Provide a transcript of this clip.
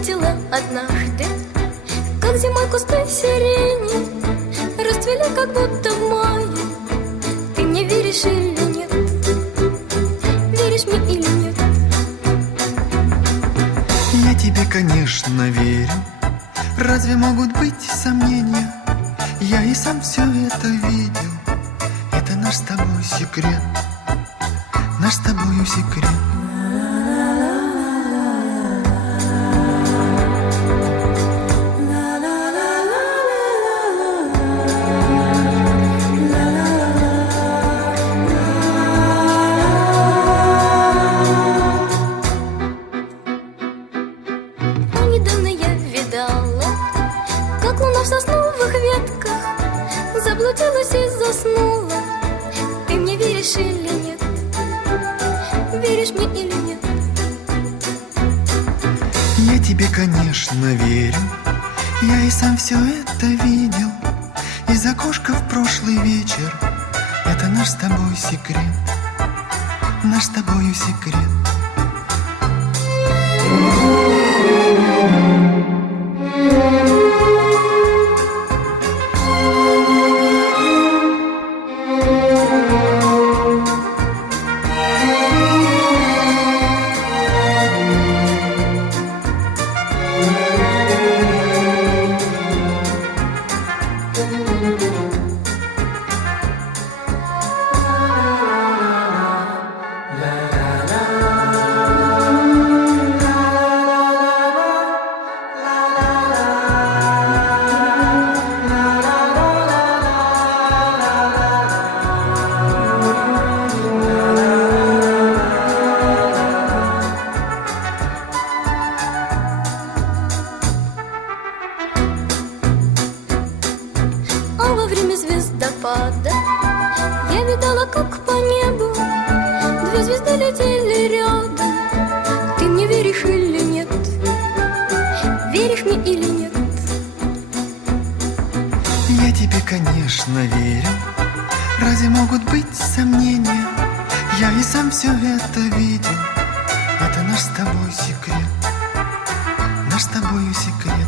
заметила однажды, как зимой кусты сирени расцвели, как будто в мае. Ты мне веришь или нет? Веришь мне или нет? Я тебе, конечно, верю. Разве могут быть сомнения? Я и сам все это видел. Это наш с тобой секрет. Наш с тобою секрет. Недавно я видала, как луна в сосновых ветках заблудилась и заснула. Ты мне веришь или нет? Веришь мне или нет? Я тебе, конечно, верю. Я и сам все это видел. Из окошка в прошлый вечер. Это наш с тобой секрет. Наш с тобою секрет. А во время звездопада я видала, как по небу две звезды летели рядом. Ты мне веришь или нет? Веришь мне или нет? Я тебе, конечно, верю. Разве могут быть сомнения? Я и сам все это видел. Это наш с тобой секрет. Наш с тобою секрет.